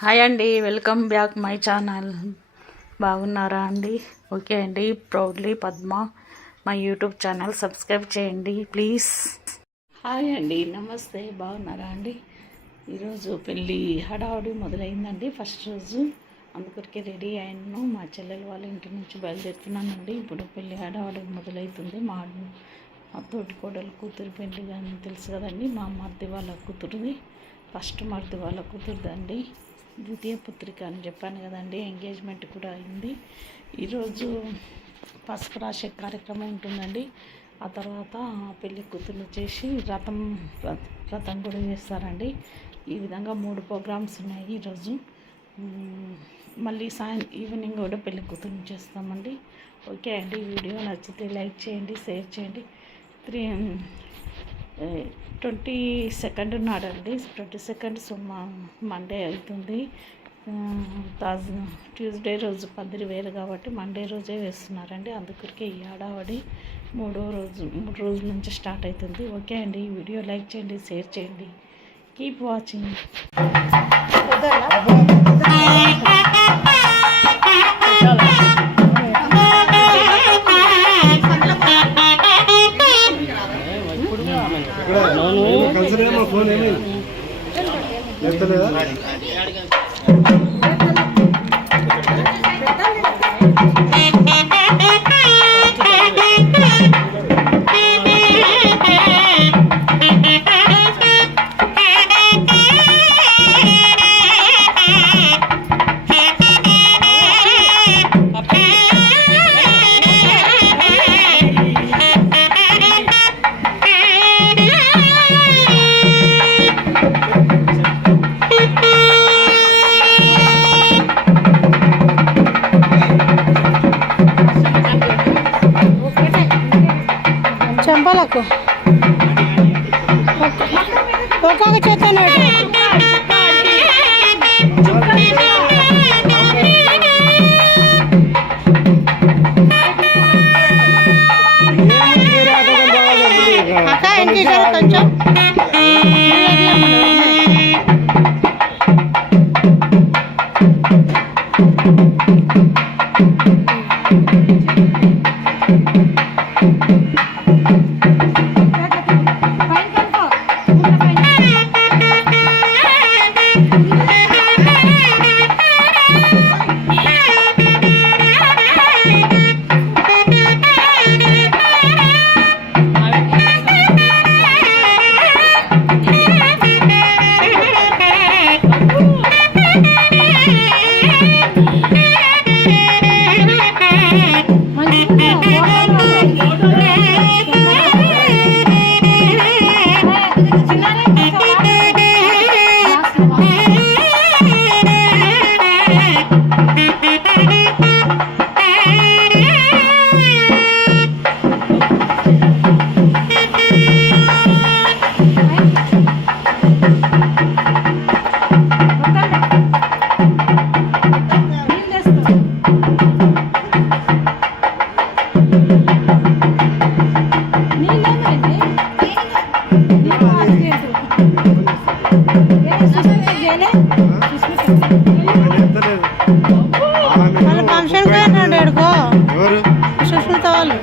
Hi అండి, welcome back my channel. బాగున్నారా అండి? ఓకే అండి. Proudly Padma my YouTube channel subscribe చేయండి ప్లీజ్. హాయ్ అండి, నమస్తే. బాగున్నారా అండి? ఈరోజు పెళ్ళి హడావుడి మొదలైందండి. ఫస్ట్ రోజు అందుకొరికి రెడీ అయ్యాను. మా చెల్లెలు వాళ్ళ ఇంటి నుంచి బయలుదేరుతున్నానండి. ఇప్పుడు పెళ్ళి హడావుడి మొదలవుతుంది. మా తోటి కోడలు కూతురు పెళ్ళి కానీ తెలుసు కదండి. మా మరిది వాళ్ళ కూతురుది, ఫస్ట్ మరిది వాళ్ళ కూతురుదండి. ద్వితీయ పుత్రిక అని చెప్పాను కదండి. ఎంగేజ్మెంట్ కూడా అయింది. ఈరోజు పసుపు రాసే కార్యక్రమం ఉంటుందండి. ఆ తర్వాత పెళ్లి కూతురు చేసి రథం కూడా చేస్తారండి. ఈ విధంగా 3 ప్రోగ్రామ్స్ ఉన్నాయి ఈరోజు. మళ్ళీ ఈవినింగ్ కూడా పెళ్లి కూతురు చేస్తామండి. ఓకే అండి. వీడియో నచ్చితే లైక్ చేయండి, షేర్ చేయండి. 22nd నాడండి. 22nd మండే అవుతుంది. ట్యూస్డే రోజు పందిరి వేరు కాబట్టి మండే రోజే వేస్తున్నారండి. అందుకొరికే ఈ హడావడి 3 రోజుల నుంచి స్టార్ట్ అవుతుంది. ఓకే అండి. ఈ వీడియో లైక్ చేయండి, షేర్ చేయండి. Keep watching. ఫోన్ ఏమి ఎత్తలేదా? చెంపలకు ఒక్కొక్క చేతను అక్క ఇంటి కొంచెం వాళ్ళ ఫంక్షన్ కాదు ఎడుకో సుష్మిత వాళ్ళు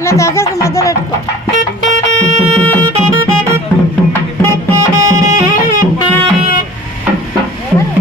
ఇలా దగ్గరకు మధ్యలో పెట్టుకో. ఎవరు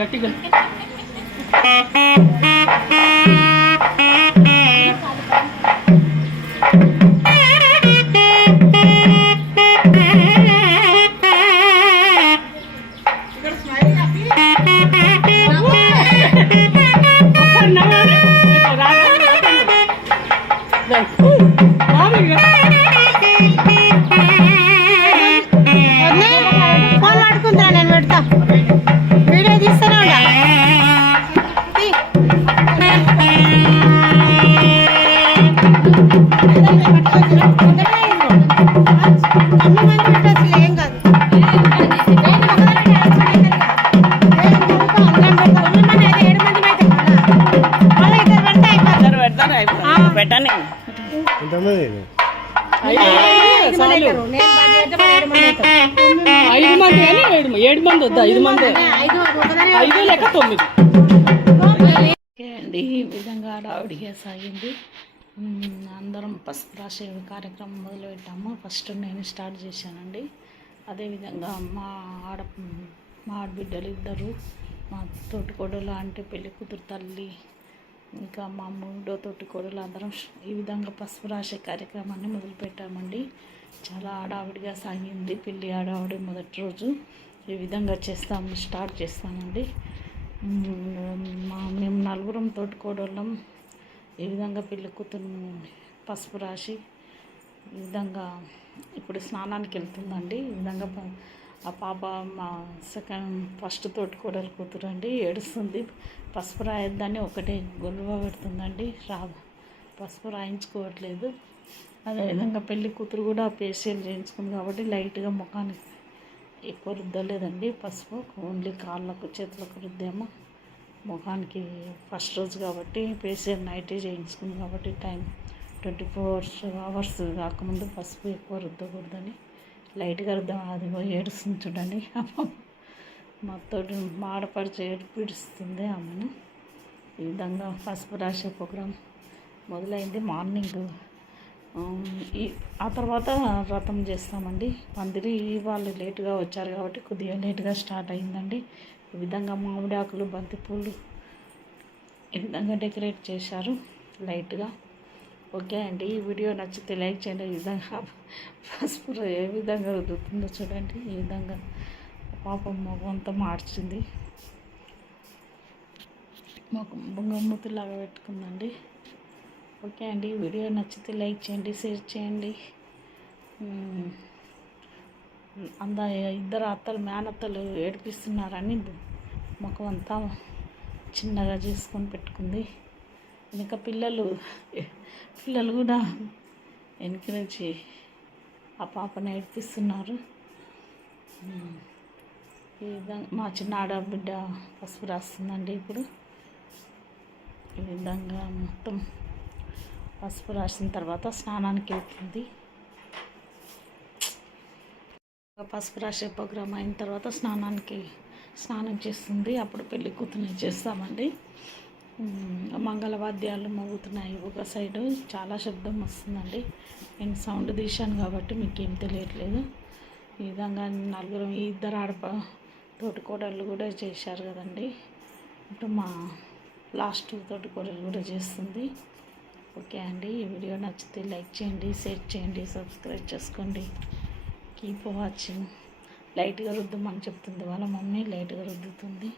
గట్టిగా ఫోన్ ఆడుకుంటా, నేను పెడతా వీడియో తీస్తానే ఉండా. అన్ని మంది పెట్టచ్చు, ఏం కాదు. పెట్టని ఎంతమంది ఇది? 5 మంది కానీ 7 మంది వద్దా? 5 మంది, 5 లేక 9. ఓకే అండి, ఈ విధంగా హడావుడిగా సాగింది. అందరం పసుపు రాసే కార్యక్రమం మొదలుపెట్టాము. ఫస్ట్ నేను స్టార్ట్ చేశానండి. అదేవిధంగా మా ఆడబిడ్డలు ఇద్దరు, మా తోటికోడలు అంటే పెళ్లి కూతురు తల్లి, ఇంకా మా మూడో తోటికోడలు అందరం ఈ విధంగా పసుపు రాసే కార్యక్రమాన్ని మొదలుపెట్టామండి. చాలా హడావుడిగా సాగింది పెళ్ళి హడావుడి. మొదటి రోజు ఈ విధంగా స్టార్ట్ చేస్తామండి. మేము 4 తోటికోడళ్ళం ఈ విధంగా పెళ్లి కూతురు పసుపు రాసి ఈ విధంగా ఇప్పుడు స్నానానికి వెళ్తుందండి. ఈ విధంగా ఆ పాప మా ఫస్ట్ తోటికోడలు కూతురు అండి, ఏడుస్తుంది. పసుపు రాయొద్దని ఒకటే గొలువ పెడుతుందండి, పసుపు రాయించుకోవట్లేదు. అదేవిధంగా పెళ్లి కూతురు కూడా ఫేషియల్ చేయించుకుంది కాబట్టి లైట్గా ముఖానికి ఎక్కువ రుద్దలేదండి పసుపు, ఓన్లీ కాళ్ళకు చేతులకు రుద్దాము. ముఖానికి ఫస్ట్ రోజు కాబట్టి ఫేషియల్ నైటే చేయించుకుంది కాబట్టి టైం 24 hours కాకముందు పసుపు ఎక్కువ రుద్దకూడదని లైట్గా రుద్దాం. అది ఏడుస్తుంది చూడండి, మాతోటి ఆడపడిచి ఏడిపిస్తుంది ఆమెను. ఈ విధంగా పసుపు రాసే ప్రోగ్రాం మొదలైంది మార్నింగ్. ఆ తర్వాత వ్రతం చేస్తామండి. పందిరి వాళ్ళు లేటుగా వచ్చారు కాబట్టి కొద్దిగా లేటుగా స్టార్ట్ అయిందండి. ఈ విధంగా మామిడి ఆకులు, బంతిపూలు ఈ విధంగా డెకరేట్ చేశారు లైట్గా. ఓకే అండి, ఈ వీడియో నచ్చితే లైక్ చేయండి. ఈ విధంగా పసుపు ఏ విధంగా రుద్దుతుందో చూడండి. ఈ విధంగా పాపం మొగంతా మార్చింది, బొంగమూతిలాగా పెట్టుకుందండి. ఓకే అండి, వీడియో నచ్చితే లైక్ చేయండి, షేర్ చేయండి. ఇద్దరు అత్తలు మేనత్తలు ఏడిపిస్తున్నారని ముఖం అంతా చిన్నగా చేసుకొని పెట్టుకుంది. ఇంకా పిల్లలు కూడా వెనక నుంచి ఆ పాపను ఏడిపిస్తున్నారు. ఈ విధంగా మా చిన్న ఆడబిడ్డ పసుపు రాస్తుందండి. ఇప్పుడు ఈ విధంగా మొత్తం పసుపు రాసిన తర్వాత స్నానానికి వెళ్తుంది. పసుపు రాసే ప్రోగ్రాం అయిన తర్వాత స్నానం చేస్తుంది. అప్పుడు పెళ్లి కూతుర్ని చేస్తామండి. మంగళవాద్యాలు మోగుతున్నాయి ఒక సైడు, చాలా శబ్దం వస్తుందండి. నేను సౌండ్ తీశాను కాబట్టి మీకు ఏం తెలియట్లేదు. ఈ విధంగా 4 ఇద్దరు తోటికోడళ్ళు కూడా చేశారు కదండి. ఇప్పుడు మా లాస్ట్ తోటికోడలు కూడా చేస్తుంది. ఓకే అండి, ఈ వీడియో నచ్చితే లైక్ చేయండి, షేర్ చేయండి, సబ్స్క్రైబ్ చేసుకోండి. Keep watching. లైట్గా రుద్దమని చెప్తుంది వాళ్ళ మమ్మీ, లైట్గా రుద్దుతుంది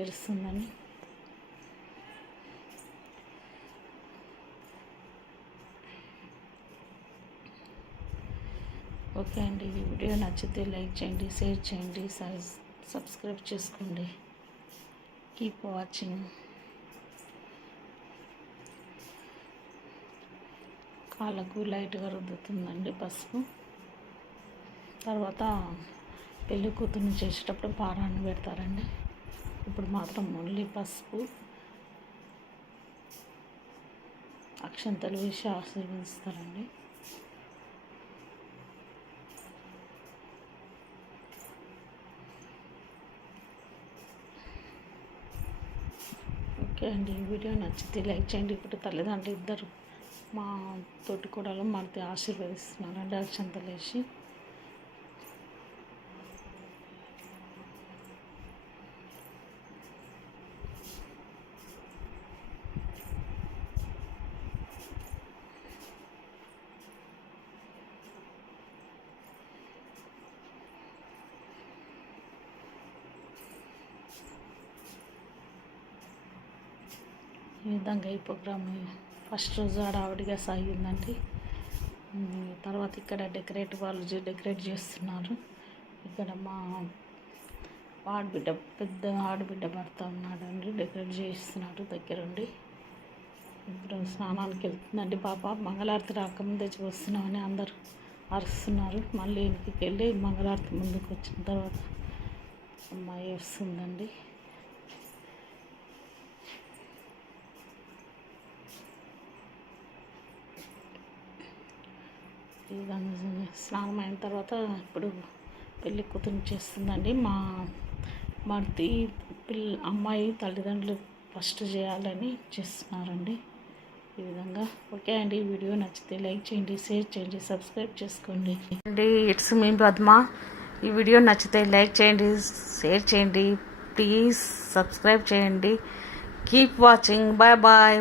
ఏడుస్తుందని. ఓకే అండి, ఈ వీడియో నచ్చితే లైక్ చేయండి, షేర్ చేయండి, సబ్స్క్రైబ్ చేసుకోండి. Keep watching. కాళ్ళకు లైట్గా రుద్దుతుందండి పసుపు. తర్వాత పెళ్లి కూతుర్ని చేసేటప్పుడు పారాన్ని పెడతారండి. ఇప్పుడు మాత్రం ఓన్లీ పసుపు, అక్షంతలు వేసి ఆశీర్వదిస్తారండి. ఓకే అండి, ఈ వీడియో నచ్చితే లైక్ చేయండి. ఇప్పుడు తల్లిదండ్రులు ఇద్దరు మా తోటికోడలు మనతో ఆశీర్వదిస్తున్నారండి అక్షంతలు వేసి. ఈ విధంగా ఈ ప్రోగ్రామ్ ఫస్ట్ రోజు హడావిడిగా సాగిందండి. తర్వాత ఇక్కడ వాళ్ళు డెకరేట్ చేస్తున్నారు. ఇక్కడ మా పెద్ద ఆడబిడ్డ భర్త ఉన్నాడండి, డెకరేట్ చేస్తున్నాడు దగ్గరుండి. ఇప్పుడు స్నానానికి వెళ్తుందండి పాప. మంగళారతి రాకముందే చూస్తున్నామని అందరూ అరుస్తున్నారు. మళ్ళీ ఇంటికి వెళ్ళి మంగళారతి ముందుకు వచ్చిన తర్వాత అమ్మాయి వస్తుందండి. ఈ విధంగా స్నానం అయిన తర్వాత ఇప్పుడు పెళ్ళి కూతురు చేస్తుందండి. మా మరిది అమ్మాయి తల్లిదండ్రులు ఫస్ట్ చేయాలని చేస్తున్నారండి. ఈ విధంగా ఓకే అండి. వీడియో నచ్చితే లైక్ చేయండి, షేర్ చేయండి, సబ్స్క్రైబ్ చేసుకోండి అండి. It's me Padma. ఈ వీడియో నచ్చితే లైక్ చేయండి, షేర్ చేయండి, ప్లీజ్ సబ్స్క్రైబ్ చేయండి. Keep watching. Bye bye.